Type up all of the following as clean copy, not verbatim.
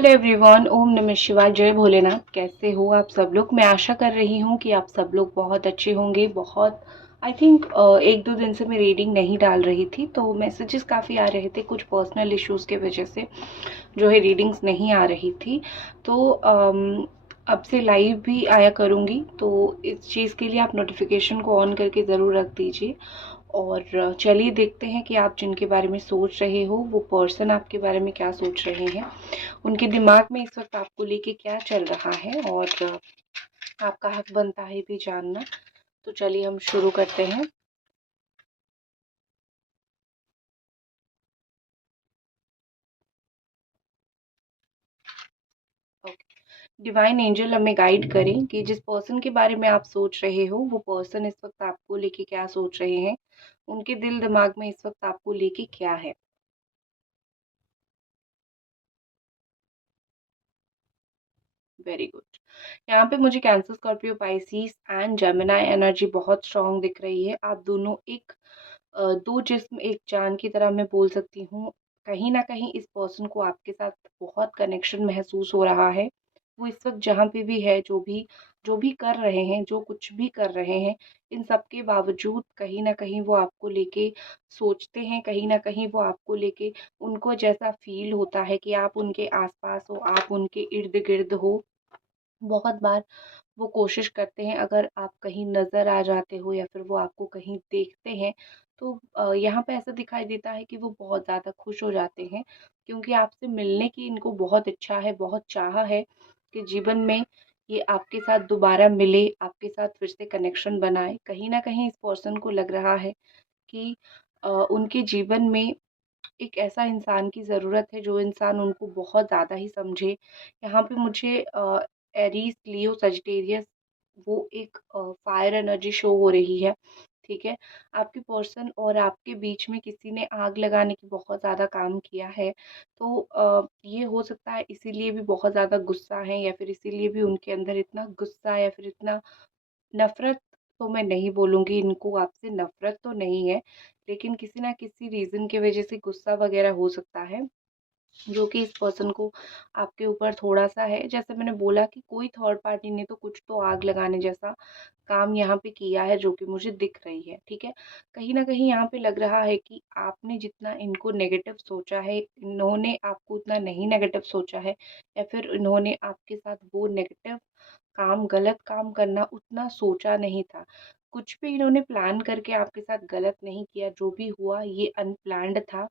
Hello everyone, ओम नमः शिवाय, जय भोलेनाथ। कैसे हो आप सब लोग? मैं आशा कर रही हूँ कि आप सब लोग बहुत अच्छे होंगे। बहुत आई थिंक एक दो दिन से मैं रीडिंग नहीं डाल रही थी, तो मैसेजेस काफ़ी आ रहे थे कुछ पर्सनल इश्यूज़ के वजह से, जो है रीडिंग्स नहीं आ रही थी। तो अब से लाइव भी आया करूँगी, तो इस चीज़ के लिए आप नोटिफिकेशन को ऑन करके ज़रूर रख दीजिए। और चलिए देखते हैं कि आप जिनके बारे में सोच रहे हो वो पर्सन आपके बारे में क्या सोच रहे हैं, उनके दिमाग में इस वक्त आपको लेके क्या चल रहा है, और आपका हक बनता है भी जानना। तो चलिए हम शुरू करते हैं। ओके, डिवाइन एंजल हमें गाइड करें कि जिस पर्सन के बारे में आप सोच रहे हो वो पर्सन इस वक्त आपको लेके क्या सोच रहे हैं, उनके दिल दिमाग में इस वक्त आपको लेके क्या है। Very good. यहाँ पे मुझे cancer, Scorpio, Pisces and Gemini energy बहुत स्ट्रांग दिख रही है। आप दोनों एक दो जिस्म एक जान की तरह मैं बोल सकती हूँ। कहीं ना कहीं इस पर्सन को आपके साथ बहुत कनेक्शन महसूस हो रहा है। वो इस वक्त जहाँ पे भी है, जो भी कर रहे हैं, जो कुछ भी कर रहे हैं, इन सब के बावजूद कहीं ना कहीं वो आपको लेके सोचते हैं। कहीं ना कहीं वो आपको लेके, उनको जैसा फील होता है कि आप उनके आसपास हो, आप उनके इर्द गिर्द हो। बहुत बार वो कोशिश करते हैं, अगर आप कहीं नज़र आ जाते हो या फिर वो आपको कहीं देखते हैं, तो यहाँ पे ऐसा दिखाई देता है कि वो बहुत ज़्यादा खुश हो जाते हैं, क्योंकि आपसे मिलने की इनको बहुत इच्छा है, बहुत चाह है कि जीवन में ये आपके साथ दोबारा मिले, आपके साथ फिर से कनेक्शन बनाए। कहीं न कहीं इस पर्सन को लग रहा है कि उनके जीवन में एक ऐसा इंसान की ज़रूरत है जो इंसान उनको बहुत ज़्यादा ही समझे। यहाँ पे मुझे एरीज़, लियो, सजिटेरियस, वो एक फायर एनर्जी शो हो रही है। ठीक है? आपके पर्सन और आपके बीच में किसी ने आग लगाने की बहुत ज़्यादा काम किया है। तो ये हो सकता है इसीलिए भी बहुत ज़्यादा गुस्सा है, या फिर इसीलिए भी उनके अंदर इतना गुस्सा या फिर इतना नफ़रत। तो मैं नहीं बोलूँगी, इनको आपसे नफ़रत तो नहीं है, लेकिन किसी न किसी रीज़न की वज़ह से गुस्सा वग़ैरह हो सकता है, जो कि इस पर्सन को आपके ऊपर थोड़ा-सा है। जैसे मैंने बोला कि कोई थर्ड पार्टी ने तो कुछ तो आग लगाने जैसा काम यहाँ पे किया है, जो कि मुझे दिख रही है, ठीक है? कहीं न कहीं यहाँ पे लग रहा है कि आपने जितना इनको नेगेटिव सोचा है, इन्होंने आपको उतना नहीं नेगेटिव सोचा है, या फिर इन्होंने आपके साथ वो नेगेटिव काम, गलत काम करना उतना सोचा नहीं था। कुछ भी इन्होंने प्लान करके आपके साथ गलत नहीं किया, जो भी हुआ ये अनप्लैन्ड था।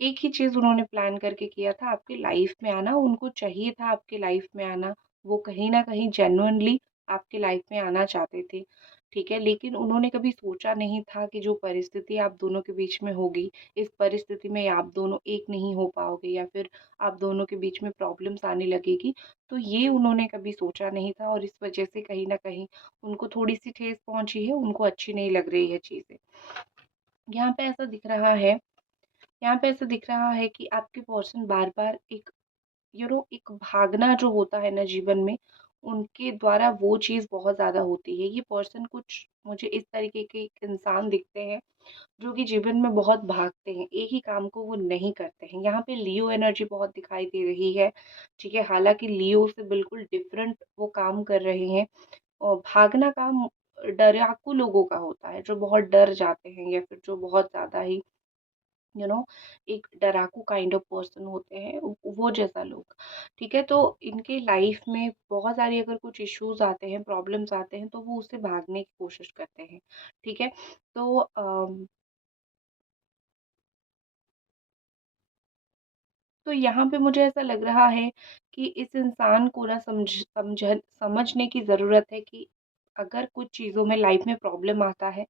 एक ही चीज़ उन्होंने प्लान करके किया था, आपकी लाइफ़ में आना, उनको चाहिए था आपकी लाइफ़ में आना। वो कहीं न कहीं जेन्युइनली आपकी लाइफ़ में आना चाहते थे, ठीक है? लेकिन उन्होंने कभी सोचा नहीं था कि जो परिस्थिति आप दोनों के बीच में होगी, इस परिस्थिति में आप दोनों एक नहीं हो पाओगे, या फिर आप दोनों के बीच में प्रॉब्लम्स आने लगेगी। तो ये उन्होंने कभी सोचा नहीं था, और इस वजह से कहीं न कहीं उनको थोड़ी-सी ठेस पहुँची है, उनको अच्छी नहीं लग रही है चीज़ें। यहाँ पे ऐसा दिख रहा है यहाँ पे ऐसा दिख रहा है कि आपके पर्सन बार-बार एक एक भागना जो होता है ना जीवन में, उनके द्वारा वो चीज़ बहुत ज़्यादा होती है। ये पर्सन कुछ मुझे इस तरीके के एक इंसान दिखते हैं, जो कि जीवन में बहुत भागते हैं, एक ही काम को वो नहीं करते हैं। यहाँ पे लियो एनर्जी बहुत दिखाई दे रही है, ठीक है? हालाँकि लियो से बिल्कुल डिफरेंट वो काम कर रहे हैं। और भागना काम डराकू लोगों का होता है, जो बहुत डर जाते हैं, या फिर जो बहुत ज़्यादा ही यू नो एक डराकू काइंड ऑफ पर्सन होते हैं, वो जैसा लोग। ठीक है? तो इनके लाइफ में बहुत सारी अगर कुछ इश्यूज़ आते हैं, प्रॉब्लम्स आते हैं, तो वो उससे भागने की कोशिश करते हैं। ठीक है? तो यहाँ पे मुझे ऐसा लग रहा है कि इस इंसान को ना समझने की ज़रूरत है कि अगर कुछ चीज़ों में लाइफ में प्रॉब्लम आता है,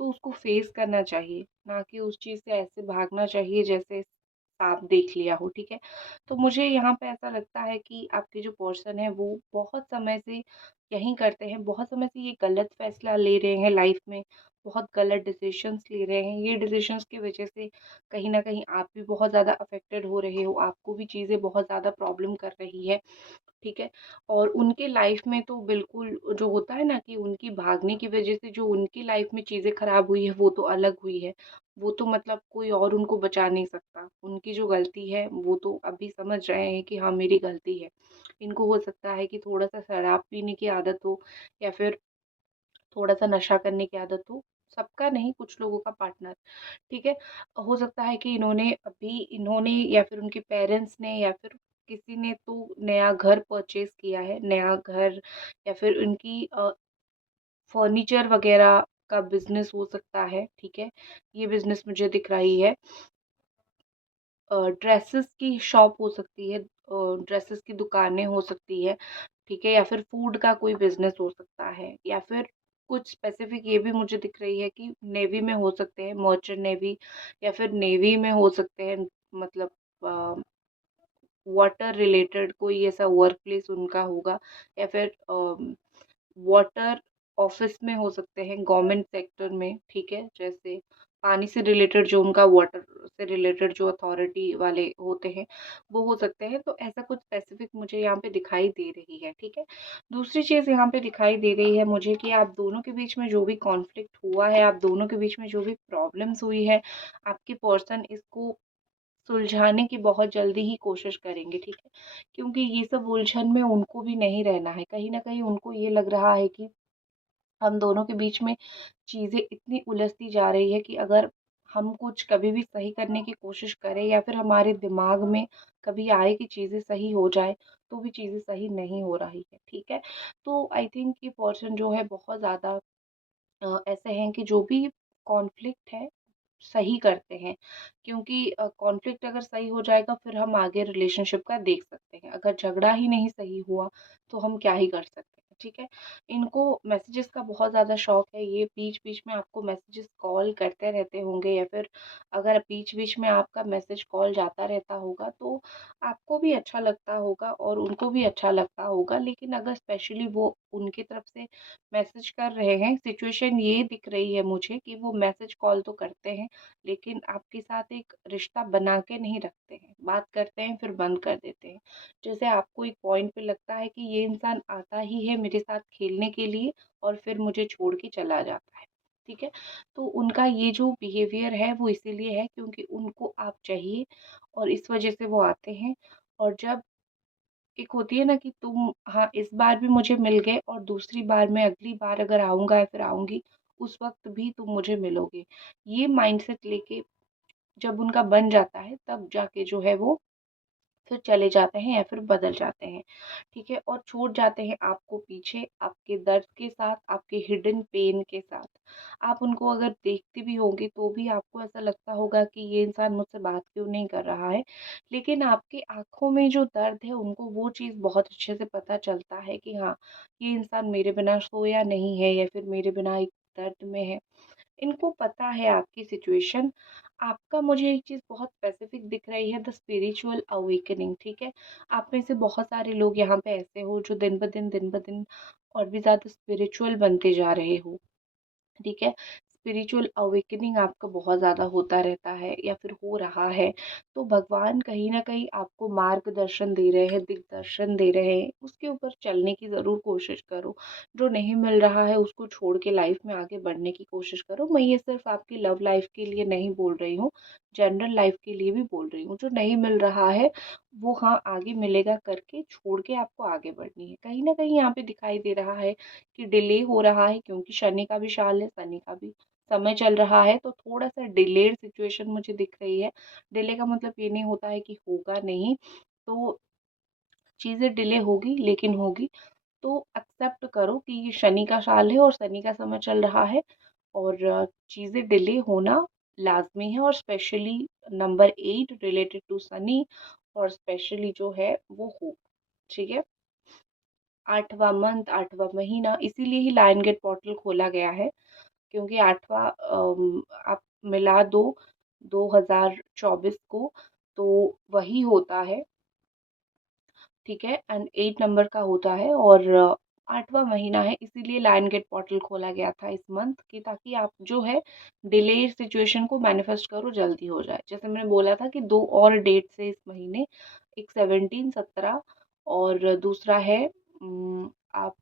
तो उसको फेस करना चाहिए, ना कि उस चीज़ से ऐसे भागना चाहिए जैसे सांप देख लिया हो, ठीक है? तो मुझे यहाँ पे ऐसा लगता है कि आपके जो पर्सन है वो बहुत समय से यही करते हैं, बहुत समय से ये गलत फैसला ले रहे हैं लाइफ में, बहुत गलत डिसीजंस ले रहे हैं। ये डिसीजंस की वजह से कहीं न कहीं आप भी बहुत ज़्यादा अफेक्टेड हो रहे हो, आपको भी चीज़ें बहुत ज़्यादा प्रॉब्लम कर रही है। ठीक है? और उनके लाइफ में तो बिल्कुल जो होता है ना कि उनकी भागने की वज़ह से जो उनकी लाइफ में चीज़ें खराब हुई है, वो तो अलग हुई है। वो तो मतलब कोई और उनको बचा नहीं सकता। उनकी जो गलती है, वो तो अभी समझ रहे हैं कि हाँ, मेरी गलती है। इनको हो सकता है कि थोड़ा-सा शराब पीने की आदत हो या फिर थोड़ा-सा नशा करने की आदत हो। सबका नहीं, कुछ लोगों का पार्टनर, ठीक है? हो सकता है कि इन्होंने या फिर उनके पेरेंट्स ने या फिर किसी ने तो नया घर परचेज़ किया है, नया घर या फिर उनकी फर्नीचर वग़ैरह का बिज़नेस हो सकता है, ठीक है? ये बिज़नेस मुझे दिख रही है। ड्रेसेस की शॉप हो सकती है, ड्रेसेस की दुकानें हो सकती है, ठीक है? या फिर फूड का कोई बिज़नेस हो सकता है या फिर कुछ स्पेसिफ़िक ये भी मुझे दिख रही है कि नेवी में हो सकते हैं, मर्चेंट नेवी या फिर नेवी में हो सकते हैं, मतलब अ, वाटर रिलेटेड कोई ऐसा वर्क प्लेस उनका होगा या फिर वाटर ऑफिस में हो सकते हैं, गवर्नमेंट सेक्टर में, ठीक है? जैसे पानी से रिलेटेड जो उनका वाटर से रिलेटेड जो अथॉरिटी वाले होते हैं, वो हो सकते हैं। तो ऐसा कुछ स्पेसिफिक मुझे यहाँ पे दिखाई दे रही है, ठीक है? दूसरी चीज़ यहाँ पे दिखाई दे रही है मुझे कि आप दोनों के बीच में जो भी कॉन्फ्लिक्ट हुआ है, आप दोनों के बीच में जो भी प्रॉब्लम्स हुई है, आपके पर्सन इसको सुलझाने की बहुत जल्दी ही कोशिश करेंगे, ठीक है? क्योंकि ये सब उलझन में उनको भी नहीं रहना है। कहीं न कहीं उनको ये लग रहा है कि हम दोनों के बीच में चीज़ें इतनी उलझती जा रही है कि अगर हम कुछ कभी भी सही करने की कोशिश करें या फिर हमारे दिमाग में कभी आए कि चीज़ें सही हो जाए, तो भी चीज़ें सही नहीं हो रही है, ठीक है? तो आई थिंक ये पर्सन जो है बहुत ज़्यादा ऐसे हैं कि जो भी कॉन्फ्लिक्ट है, सही करते हैं, क्योंकि कॉन्फ्लिक्ट अगर सही हो जाएगा फिर हम आगे रिलेशनशिप का देख सकते हैं। अगर झगड़ा ही नहीं सही हुआ, तो हम क्या ही कर सकते हैं, ठीक है? इनको मैसेजेस का बहुत ज़्यादा शौक है, ये बीच-बीच में आपको मैसेजेस कॉल करते रहते होंगे या फिर अगर बीच-बीच में आपका मैसेज कॉल जाता रहता होगा, तो आपको भी अच्छा लगता होगा और उनको भी अच्छा लगता होगा। लेकिन अगर स्पेशली वो उनकी तरफ से मैसेज कर रहे हैं, सिचुएशन ये दिख रही है मुझे कि वो मैसेज कॉल तो करते हैं, लेकिन आपके साथ एक रिश्ता बना के नहीं रखते हैं। बात करते हैं फिर बंद कर देते हैं। जैसे आपको एक पॉइंट पे लगता है कि ये इंसान आता ही है मेरे साथ खेलने के लिए और फिर मुझे छोड़ के चला जाता है। ठीक है? तो उनका ये जो बिहेवियर है वो इसीलिए है क्योंकि उनको आप चाहिए और इस वज़ह से वो आते हैं। और जब एक होती है ना कि तुम हाँ, इस बार भी मुझे मिल गए और दूसरी बार मैं अगली बार अगर आऊँगा या फिर आऊँगी, उस वक़्त भी तुम मुझे मिलोगे। ये माइंडसेट लेके जब उनका बन जाता है, तब जाके जो है वो फिर चले जाते हैं या फिर बदल जाते हैं, ठीक है? और छोड़ जाते हैं आपको पीछे, आपके दर्द के साथ, आपके हिडन पेन के साथ। आप उनको अगर देखते भी होंगे तो भी आपको ऐसा लगता होगा कि ये इंसान मुझसे बात क्यों नहीं कर रहा है? लेकिन आपकी आँखों में जो दर्द है उनको वो चीज़ बहुत अच्छे से पता चलता है कि हाँ, ये इंसान मेरे बिना सोया नहीं है या फिर मेरे बिना एक दर्द में है। इनको पता है आपकी सिचुएशन। आपका मुझे एक चीज़ बहुत स्पेसिफिक दिख रही है, द स्पिरिचुअल अवेकनिंग, ठीक है? आप में से बहुत सारे लोग यहाँ पे ऐसे हो जो दिन ब दिन और भी ज़्यादा स्पिरिचुअल बनते जा रहे हो। ठीक है? स्पिरिचुअल अवेकनिंग आपका बहुत ज़्यादा होता रहता है या फिर हो रहा है, तो भगवान कहीं न कहीं आपको मार्गदर्शन दे रहे हैं, दिग्दर्शन दे रहे हैं, उसके ऊपर चलने की ज़रूर कोशिश करो। जो नहीं मिल रहा है उसको छोड़ के लाइफ़ में आगे बढ़ने की कोशिश करो। मैं ये सिर्फ़ आपकी लव लाइफ़ के लिए नहीं बोल रही हूँ, जनरल लाइफ़ के लिए भी बोल रही हूँ। जो नहीं मिल रहा है, वो हाँ, आगे मिलेगा करके छोड़ के आपको आगे बढ़नी है। कहीं न कहीं यहाँ पे दिखाई दे रहा है कि डिले हो रहा है क्योंकि शनि का भी शाल है, शनि का भी समय चल रहा है, तो थोड़ा-सा डिलेड सिचुएशन मुझे दिख रही है। डिले का मतलब ये नहीं होता है कि होगा नहीं, तो चीज़ें डिले होगी लेकिन होगी। तो एक्सेप्ट करो कि ये शनि का साल है और शनि का समय चल रहा है और चीज़ें डिले होना लाज़मी है और specially number 8 related to Shani और स्पेशली जो है वो हो, ठीक है? 8वाँ मंथ, 8वाँ महीना इसीलिए ही लायन गेट पोर्टल खोला गया है क्योंकि 8वाँ आप मिला दो 2024 को तो वही होता है, ठीक है? एंड 8 नंबर का होता है और 8वाँ महीना है इसीलिए लायन गेट पोर्टल खोला गया था इस मंथ कि ताकि आप जो है डिले सिचुएशन को मैनिफेस्ट करो जल्दी हो जाए। जैसे मैंने बोला था कि 2 और डेट्स है इस महीने, एक 17, 17 और दूसरा है आप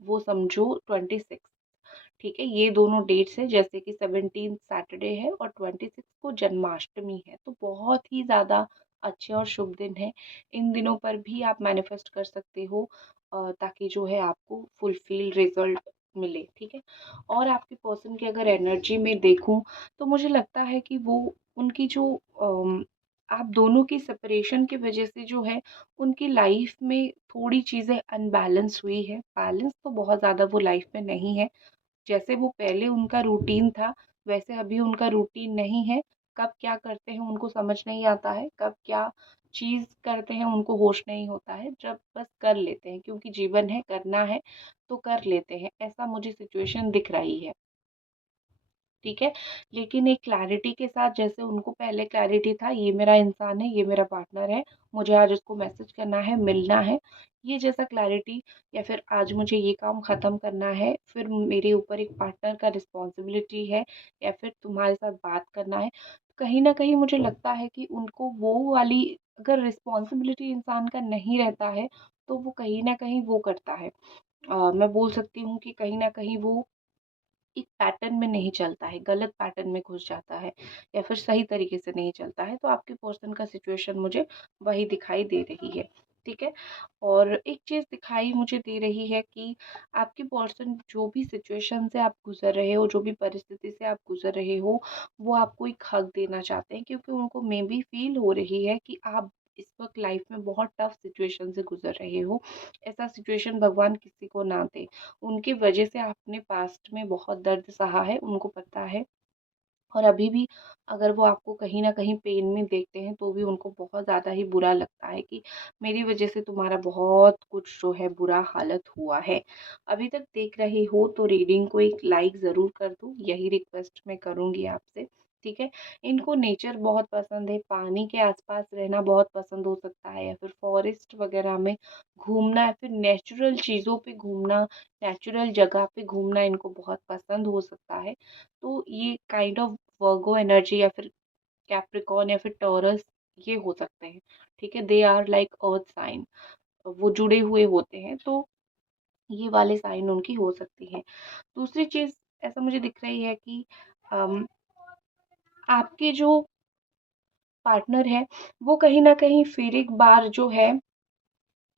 वो समझो 26, ठीक है। ये दोनों डेट्स है, जैसे कि 17 सैटरडे है और 26 को जन्माष्टमी है, तो बहुत ही ज़्यादा अच्छे और शुभ दिन है। इन दिनों पर भी आप मैनिफेस्ट कर सकते हो ताकि जो है आपको फुलफिल रिजल्ट मिले, ठीक है। और आपके पर्सन की अगर एनर्जी में देखूं तो मुझे लगता है कि वो उनकी जो आप दोनों की सेपरेशन की वजह से जो है उनकी लाइफ में थोड़ी चीज़ें अनबैलेंस हुई है। बैलेंस तो बहुत ज़्यादा वो लाइफ में नहीं है, जैसे वो पहले उनका रूटीन था वैसे अभी उनका रूटीन नहीं है। कब क्या करते हैं उनको समझ नहीं आता है, कब क्या चीज़ करते हैं उनको होश नहीं होता है, जब बस कर लेते हैं क्योंकि जीवन है, करना है तो कर लेते हैं, ऐसा मुझे सिचुएशन दिख रही है, ठीक है। लेकिन एक क्लैरिटी के साथ, जैसे उनको पहले क्लैरिटी था ये मेरा इंसान है, ये मेरा पार्टनर है, मुझे आज उसको मैसेज करना है, मिलना है, ये जैसा क्लैरिटी, या फिर आज मुझे ये काम ख़त्म करना है, फिर मेरे ऊपर एक पार्टनर का रिस्पॉन्सिबिलिटी है, या फिर तुम्हारे साथ बात करना है, कहीं ना कहीं मुझे लगता है कि उनको वो वाली, अगर रिस्पॉन्सिबिलिटी इंसान का नहीं रहता है तो वो कहीं ना कहीं वो करता है। मैं बोल सकती हूँ कि कहीं ना कहीं वो एक पैटर्न में नहीं चलता है, गलत पैटर्न में घुस जाता है, या फिर सही तरीके से नहीं चलता है, तो आपके पर्सन का सिचुएशन मुझे वही दिखाई दे रही है, ठीक है। और एक चीज़ दिखाई मुझे दे रही है कि आपके पर्सन जो भी सिचुएशन से आप गुजर रहे हो, जो भी परिस्थिति से आप गुजर रहे हो, वो आपको एक हक देना चाहते हैं, क्योंकि उनको मे बी फील हो रही है कि आप इस वक्त लाइफ में बहुत टफ सिचुएशन से गुजर रहे हो। ऐसा सिचुएशन भगवान किसी को ना दे। उनकी वजह से आपने पास्ट में बहुत दर्द सहा है, उनको पता है। और अभी भी अगर वो आपको कहीं न कहीं पेन में देखते हैं तो भी उनको बहुत ज़्यादा ही बुरा लगता है कि मेरी वजह से तुम्हारा बहुत कुछ जो है बुरा हालत हुआ है। अभी तक देख रहे हो तो रीडिंग को एक लाइक ज़रूर कर दो, यही रिक्वेस्ट मैं करूँगी आपसे, ठीक है। इनको नेचर बहुत पसंद है, पानी के आस-पास रहना बहुत पसंद हो सकता है, या फिर फॉरेस्ट वगैरह में घूमना, या फिर नेचुरल चीज़ों पे घूमना, नेचुरल जगह पे घूमना इनको बहुत पसंद हो सकता है। तो ये काइंड ऑफ वर्गो एनर्जी, या फिर कैप्रिकॉर्न, या फिर टॉरस, ये हो सकते हैं, ठीक है। They are like earth sign, वो जुड़े हुए होते हैं, तो ये वाले साइन उनकी हो सकती है। दूसरी चीज ऐसा मुझे दिख रही है कि अम, आपके जो पार्टनर है वो कहीं ना कहीं फिर एक बार जो है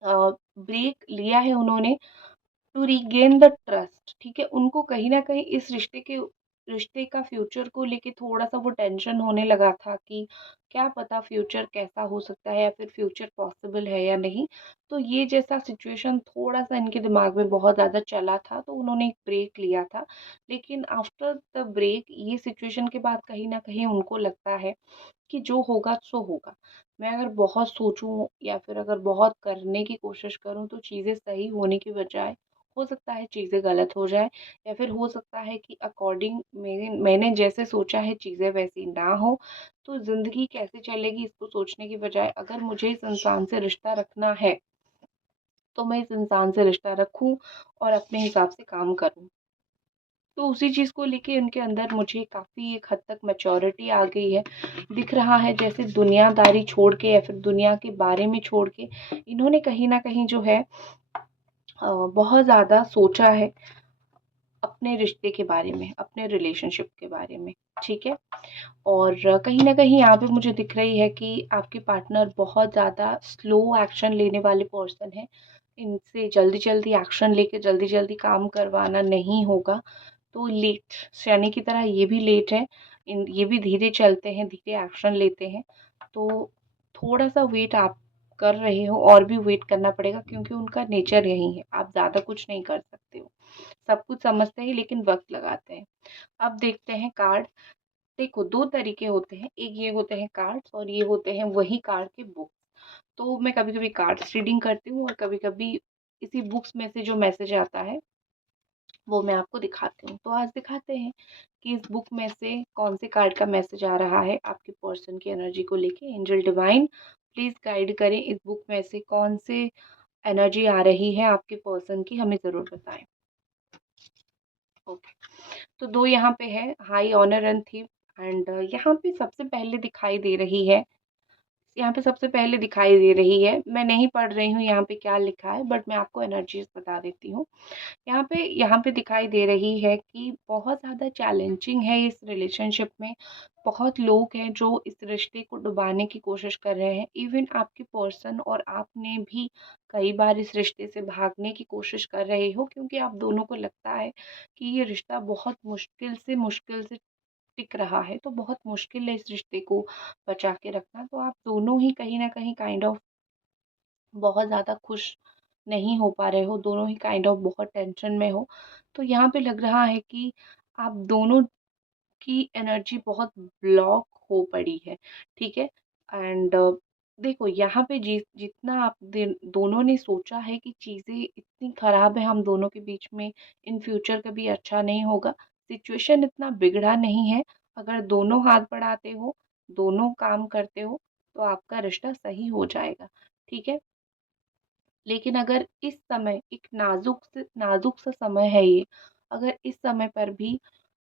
ब्रेक लिया है उन्होंने, टू रीगेन द ट्रस्ट, ठीक है। उनको कहीं न कहीं इस रिश्ते का फ्यूचर को लेके थोड़ा-सा वो टेंशन होने लगा था कि क्या पता फ्यूचर कैसा हो सकता है, या फिर फ्यूचर पॉसिबल है या नहीं। तो ये जैसा सिचुएशन थोड़ा-सा इनके दिमाग में बहुत ज़्यादा चला था, तो उन्होंने एक ब्रेक लिया था। लेकिन आफ्टर द ब्रेक ये सिचुएशन के बाद कहीं न कहीं उनको लगता है कि जो होगा सो होगा। मैं अगर बहुत सोचूँ या फिर अगर बहुत करने की कोशिश करूँ तो चीज़ें सही होने की बजाय हो सकता है चीज़ें गलत हो जाए, या फिर हो सकता है कि अकॉर्डिंग मैंने जैसे सोचा है चीज़ें वैसी ना हो। तो ज़िंदगी कैसे चलेगी इसको सोचने की बजाय अगर मुझे इस इंसान से रिश्ता रखना है, तो मैं इस इंसान से रिश्ता रखूँ और अपने हिसाब से काम करूँ। तो उसी चीज़ को लेके उनके अंदर मुझे काफ़ी एक हद तक मैच्योरिटी आ गई है। दिख रहा है जैसे दुनियादारी छोड़ के, या फिर दुनिया के बारे में छोड़ के इन्होंने कहीं न कहीं जो है बहुत ज़्यादा सोचा है अपने रिश्ते के बारे में, अपने रिलेशनशिप के बारे में, ठीक है। और कहीं न कहीं यहाँ पे मुझे दिख रही है कि आपके पार्टनर बहुत ज़्यादा स्लो एक्शन लेने वाले पर्सन हैं। इनसे जल्दी-जल्दी एक्शन लेके जल्दी-जल्दी काम करवाना नहीं होगा। तो लेट शनि की तरह ये भी लेट है, ये भी धीरे चलते हैं, धीरे एक्शन लेते हैं। तो थोड़ा-सा वेट आप कर रहे हो, और भी वेट करना पड़ेगा क्योंकि उनका नेचर यही है, आप ज़्यादा कुछ नहीं कर सकते हो। सब कुछ समझते हैं लेकिन वक़्त लगाते हैं। अब देखते हैं कार्ड। देखो 2 तरीके होते हैं, एक ये होते हैं कार्ड्स और ये होते हैं वही कार्ड के बुक। तो मैं कभी-कभी कार्ड्स रीडिंग करती हूँ और कभी-कभी इसी बुक्स में से जो मैसेज आता है वो मैं आपको दिखाती हूँ। तो आज दिखाते हैं कि इस बुक में से कौन से कार्ड का मैसेज आ रहा है आपके पर्सन की एनर्जी को लेके। एंजल डिवाइन प्लीज़ गाइड करें, इस बुक में से कौन से एनर्जी आ रही है आपके पर्सन की, हमें ज़रूर बताएँ। ओके, तो 2 यहाँ पे है, high honour and thief, and यहाँ पे सबसे पहले दिखाई दे रही है यहाँ पे सबसे पहले दिखाई दे रही है। मैं नहीं पढ़ रही हूँ यहाँ पे क्या लिखा है, बट मैं आपको एनर्जीज़ बता देती हूँ। यहाँ पे दिखाई दे रही है कि बहुत ज़्यादा चैलेंजिंग है इस रिलेशनशिप में। बहुत लोग हैं जो इस रिश्ते को डुबाने की कोशिश कर रहे हैं। इवन आपके पर्सन और आपने भी कई बार इस रिश्ते से भागने की कोशिश कर रहे हो, क्योंकि आप दोनों को लगता है कि ये रिश्ता बहुत मुश्किल से टिक रहा है, तो बहुत मुश्किल है इस रिश्ते को बचा के रखना। तो आप दोनों ही कहीं न कहीं काइंड ऑफ बहुत ज़्यादा खुश नहीं हो पा रहे हो, दोनों ही काइंड ऑफ बहुत टेंशन में हो। तो यहाँ पे लग रहा है कि आप दोनों की एनर्जी बहुत ब्लॉक हो पड़ी है, ठीक है? एंड देखो, यहाँ पे जितना आप दोनों ने सोचा है कि चीज़ें इतनी ख़राब है हम दोनों के बीच में, इन फ्यूचर कभी अच्छा नहीं होगा, सिचुएशन इतना बिगड़ा नहीं है। अगर दोनों हाथ बढ़ाते हो, दोनों काम करते हो, तो आपका रिश्ता सही हो जाएगा, ठीक है? लेकिन अगर इस समय एक नाजुक सा समय है ये, अगर इस समय पर भी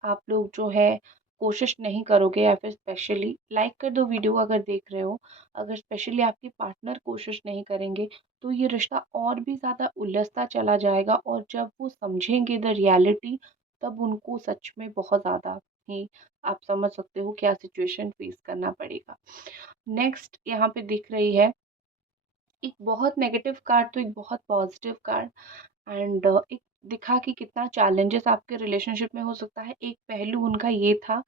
आप लोग जो है कोशिश नहीं करोगे, या फिर स्पेशली लाइक कर दो वीडियो अगर देख रहे हो, अगर स्पेशली आपके पार्टनर कोशिश नहीं करेंगे, तो ये रिश्ता और भी ज़्यादा उलझता चला जाएगा, और जब वो समझेंगे द रियलिटी, तब उनको सच में बहुत ज़्यादा ही, आप समझ सकते हो क्या सिचुएशन फेस करना पड़ेगा। नेक्स्ट यहाँ पे दिख रही है एक बहुत नेगेटिव कार्ड तो एक बहुत पॉजिटिव कार्ड, एंड एक दिखा कि कितना चैलेंजेस आपके रिलेशनशिप में हो सकता है। एक पहलू उनका ये था,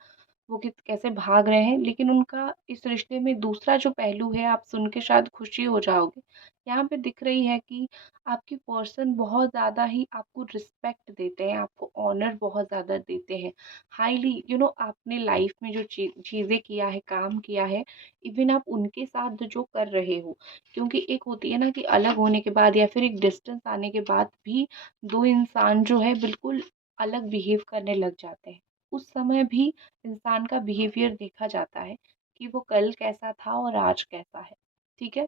वो कैसे भाग रहे हैं, लेकिन उनका इस रिश्ते में दूसरा जो पहलू है, आप सुन के शायद खुशी हो जाओगे। यहाँ पे दिख रही है कि आपकी पर्सन बहुत ज़्यादा ही आपको रिस्पेक्ट देते हैं, आपको ऑनर बहुत ज़्यादा देते हैं। हाईली आपने लाइफ में जो चीज़ें किया है, काम किया है, इवन आप उनके साथ जो कर रहे हो, क्योंकि एक होती है ना कि अलग होने के बाद या फिर एक डिस्टेंस आने के बाद भी दो इंसान जो है बिल्कुल अलग बिहेव करने लग जाते हैं। उस समय भी इंसान का बिहेवियर देखा जाता है कि वो कल कैसा था और आज कैसा है, ठीक है?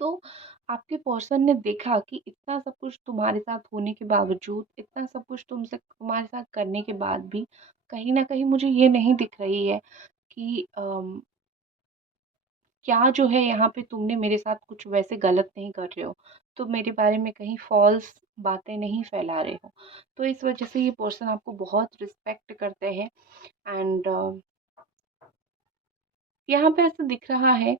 तो आपके पर्सन ने देखा कि इतना सब कुछ तुम्हारे साथ होने के बावजूद, इतना सब कुछ तुम्हारे साथ करने के बाद भी, कहीं न कहीं मुझे ये नहीं दिख रही है कि क्या जो है यहाँ पे तुमने मेरे साथ कुछ वैसे गलत नहीं कर रहे हो, तुम मेरे बारे में कहीं फ़ॉल्स बातें नहीं फैला रहे हो। तो इस वज़ह से ये पर्सन आपको बहुत रिस्पेक्ट करते हैं, एंड यहाँ पे ऐसा दिख रहा है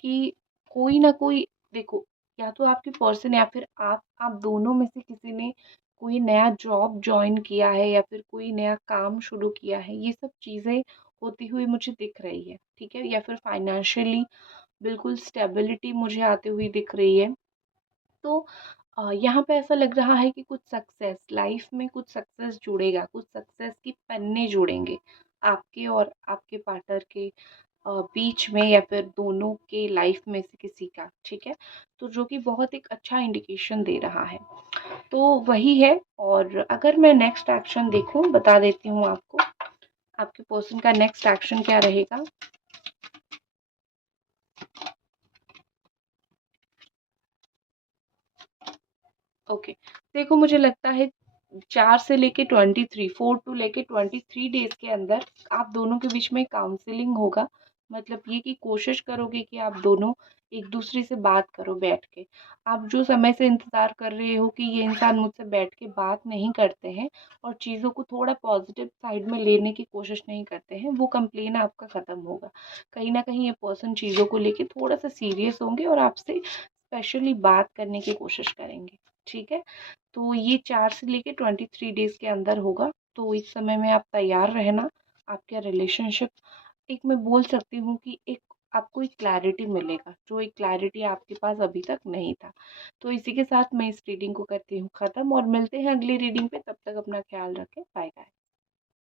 कि कोई ना कोई, देखो, या तो आपके पर्सन या फिर आप दोनों में से किसी ने कोई नया जॉब जॉइन किया है, या फिर कोई नया काम शुरू किया है। ये सब चीज़ें होती हुई मुझे दिख रही है, ठीक है? या फिर फाइनेंशियली बिल्कुल स्टेबिलिटी मुझे आती हुई दिख रही है। तो यहाँ पे ऐसा लग रहा है कि कुछ सक्सेस लाइफ में, कुछ सक्सेस जुड़ेगा, कुछ सक्सेस के पन्ने जुड़ेंगे आपके और आपके पार्टनर के बीच में, या फिर दोनों के लाइफ में से किसी का, ठीक है? तो जो कि बहुत एक अच्छा इंडिकेशन दे रहा है। तो वही है। और अगर मैं नेक्स्ट एक्शन देखूं, बता देती हूँ आपको, आपके पर्सन का नेक्स्ट एक्शन क्या रहेगा। ओके, देखो, मुझे लगता है 4 से लेके 23, 4 टू लेके 23 डेज़ के अंदर आप दोनों के बीच में काउंसलिंग होगा। मतलब ये कि कोशिश करोगे कि आप दोनों एक-दूसरे से बात करो बैठ के। आप जो समय से इंतज़ार कर रहे हो कि ये इंसान मुझसे बैठ के बात नहीं करते हैं और चीज़ों को थोड़ा पॉज़िटिव साइड में लेने की कोशिश नहीं करते हैं, वो कंप्लेन आपका ख़त्म होगा। कहीं न कहीं ये पर्सन चीज़ों को लेके थोड़ा-सा सीरियस होंगे और आपसे स्पेशली बात करने की कोशिश करेंगे, ठीक है? तो ये 4 से लेके 23 डेज़ के अंदर होगा, तो इस समय में आप तैयार रहना। आपका रिलेशनशिप, एक मैं बोल सकती हूँ कि एक आपको एक क्लैरिटी मिलेगा, जो एक क्लैरिटी आपके पास अभी तक नहीं था। तो इसी के साथ मैं इस रीडिंग को करती हूँ ख़त्म, और मिलते हैं अगली रीडिंग पे। तब तक अपना ख़्याल रखें। Bye bye.